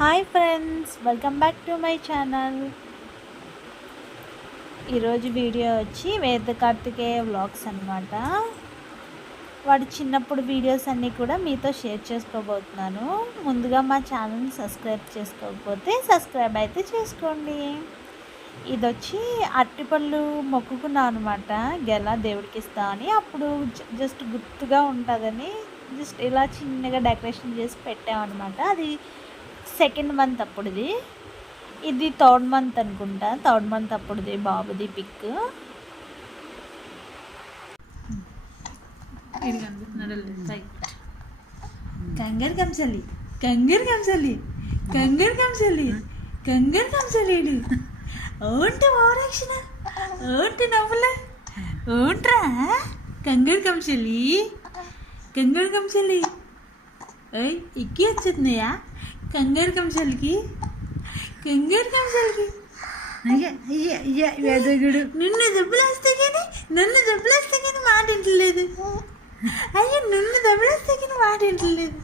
Hi friends, welcome back to my channel. ఈరోజు video వచ్చి వేద కార్తికేయ వ్లాగ్స్ అనమాట. వాడి చిన్నప్పుడు వీడియోస్ అన్నీ కూడా మీతో షేర్ చేసుకోబోతున్నాను. ముందుగా మా ఛానల్ని సబ్స్క్రైబ్ చేసుకోకపోతే సబ్స్క్రైబ్ అయితే చేసుకోండి. ఇది వచ్చి అరటిపళ్ళు మొక్కుకున్నాను అనమాట, గెల దేవుడికి ఇస్తా అని. అప్పుడు జస్ట్ గుర్తుగా ఉంటుందని జస్ట్ ఇలా చిన్నగా డెకరేషన్ చేసి పెట్టామన్నమాట. అది సెకండ్ మంత్ అప్పుడుది, ఇది థర్డ్ మంత్ అనుకుంటా. థర్డ్ మంత్ అప్పుడుది బాబుది పిక్. ఇది కనిపిస్తున్నాడు, కంగారు కంసలి కంగారు కంసలి కంగారు కంసలి కంగారు కంసలి. ఓంటి ఓరక్షణ, ఓంటి నవ్వులే, ఓంట్రా కంగారు కంసలి కంగారు కంసలి. ఎక్కి వచ్చిందయ్యా కంగారు కంసలికి, కంగారు కంసలికి. అయ్యా అయ్యా అయ్యా వేదగుడు, నన్ను దెబ్బలేస్తే కానీ మాట ఇంటలేదు. అయ్యో నన్ను దెబ్బలేస్తే కానీ మాట ఇంటలేదు.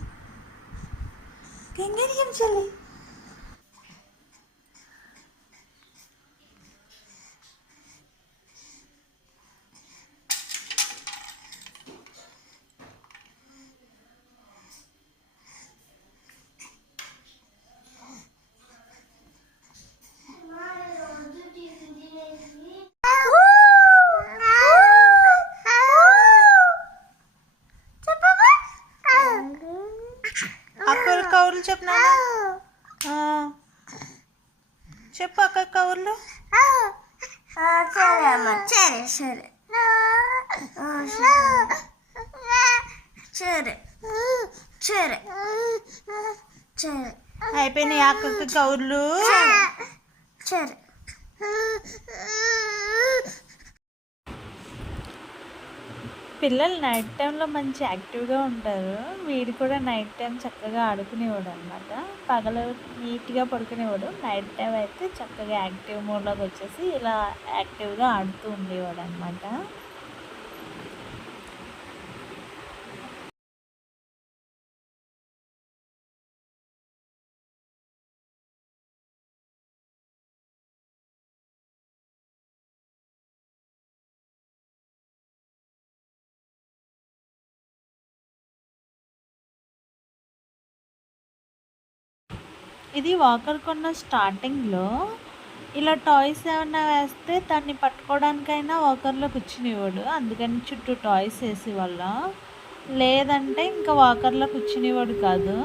కంగారు కంసలి. అక్క కౌర్లు చెప్పినా, చెప్పు అక్క కౌర్లు. సరే సరే సరే సరే సరే అయిపోయినాయి అక్కకి కౌర్లు. సరే. పిల్లలు నైట్ టైంలో మంచి యాక్టివ్గా ఉంటారు. వీడు కూడా నైట్ టైం చక్కగా ఆడుకునేవాడు అనమాట. పగలు నీట్గా పడుకునేవాడు, నైట్ టైం అయితే చక్కగా యాక్టివ్ మోడ్లోకి వచ్చేసి ఇలా యాక్టివ్గా ఆడుతూ ఉండేవాడు అనమాట. ఇది వాకర్ కొన్న స్టార్టింగ్లో ఇలా టాయ్స్ ఏమైనా వేస్తే దాన్ని పట్టుకోవడానికైనా వాకర్లో కూర్చునేవాడు. అందుకని చుట్టూ టాయ్స్ వేసేవాళ్ళ, లేదంటే ఇంకా వాకర్లో కూర్చునేవాడు కాదు.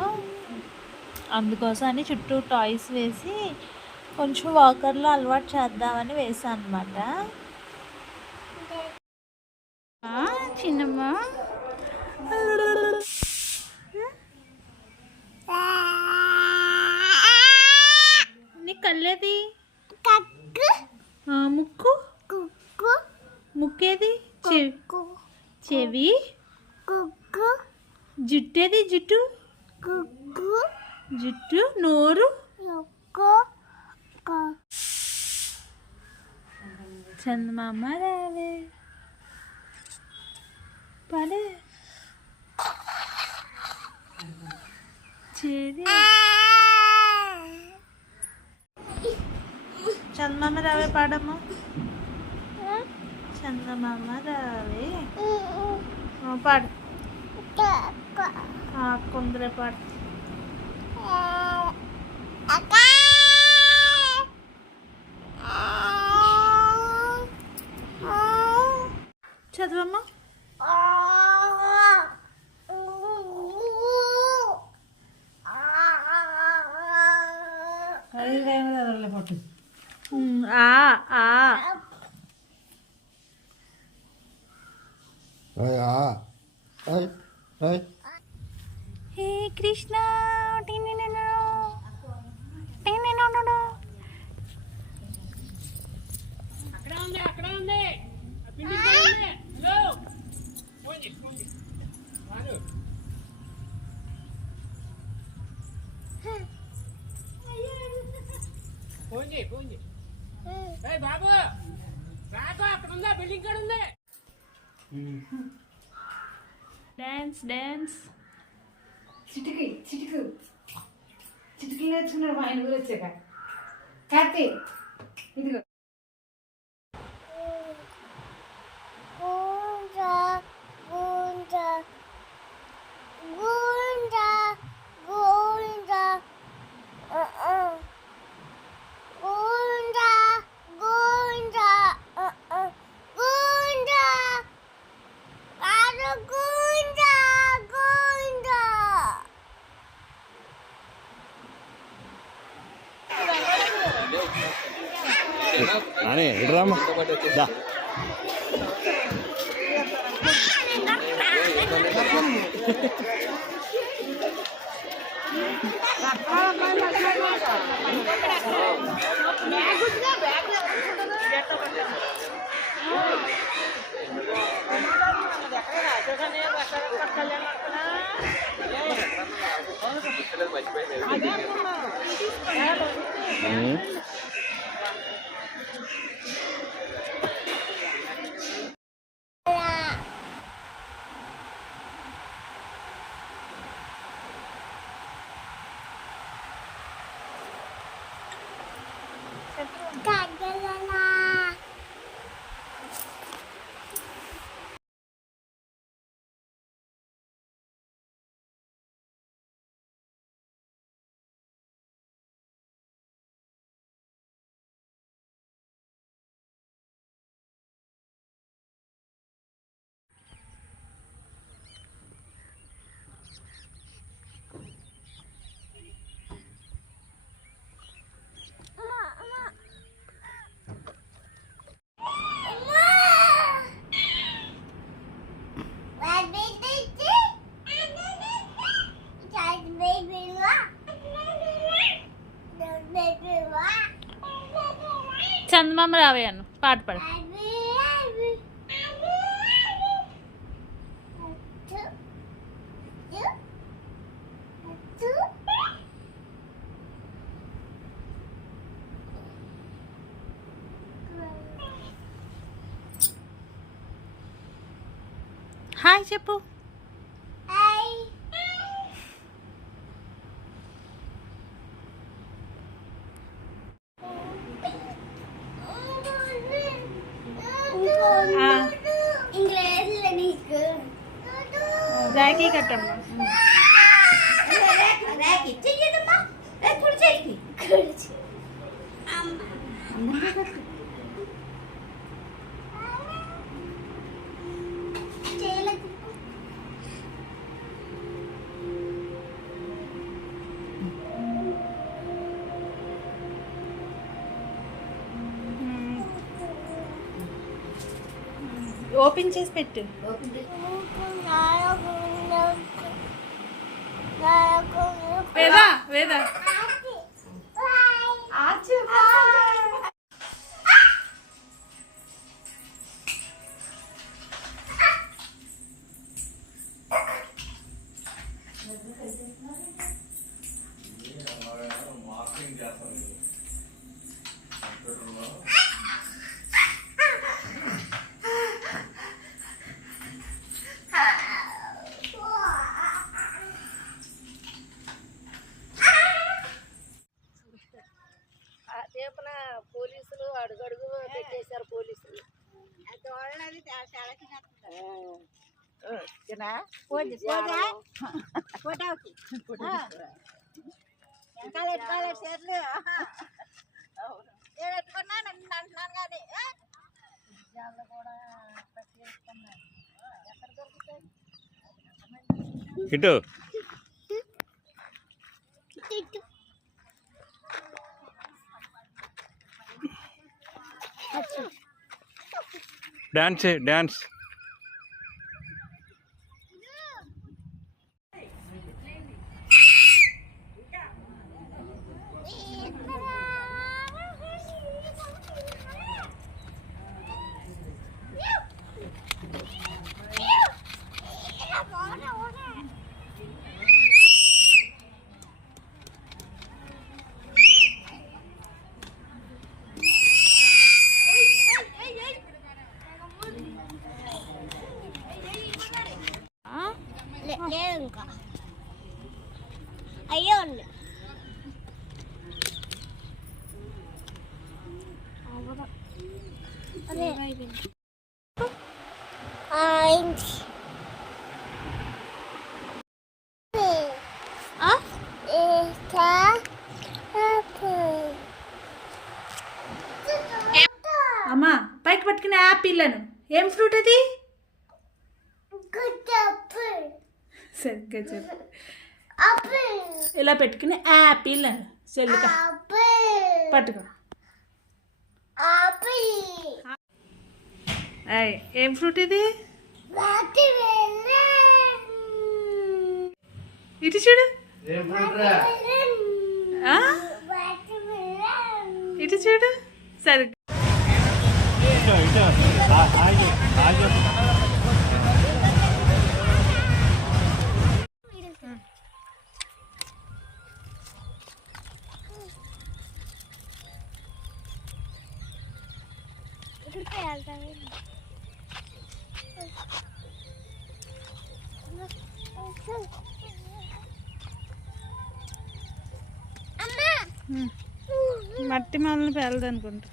అందుకోసం అని చుట్టూ టాయ్స్ వేసి కొంచెం వాకర్లో అలవాటు చేద్దామని వేసాను అనమాట. చిన్నమ్మ నీ కళ్ళేది, ముక్కు ముక్కేది, చెవి, జుట్టేది, జుట్టు జుట్టు, నోరు, చందమామ రావే పడే చేది. చందమామ రావే పాడమ్మ, చందమామ రావే పాడు. కొందరే పాడు. చదవమ్మా. హే కృష్ణ, బాబు రాకు, అక్కడ ఉందా, బిల్డింగ్ కాడ ఉంది. డాన్స్ డాన్స్ చిటికి చిటికి చిటికి సైకిల్ నేర్చుకున్నాడు మా ఆయన ఊరు వచ్చాక. కార్తీ ఇదిగో నానే ఇడ్రామా దా చందమామ రావే అను పాట పాడు. హాయ్ చెప్పు. రాఖీ కట్టమ్మా. ఓపెన్ చేసి పెట్టు. వేదా వేదా పోలీసులు అడుగడుగు పెట్టేశారు. పోలీసులు ఇటు డాన్స్ డాన్స్. యాపిల్ అను. ఏం ఫ్రూట్ అది? గుడ్ ఆపిల్ సరిగ్గా చెప్పు. ఆపిల్ ఇలా పెట్టుకుని యాపిల్ అను. చెల్లిక ఆపిల్ పట్టుకో. ఆపిల్ ఏం ఫ్రూట్ ఇది? వాటర్మెలన్ ఇటు చూడు. ఆ? వాటర్మెలన్ ఇటు చూడు. సరిగ్గా మట్టి మాలను పేలదనుకుంటా.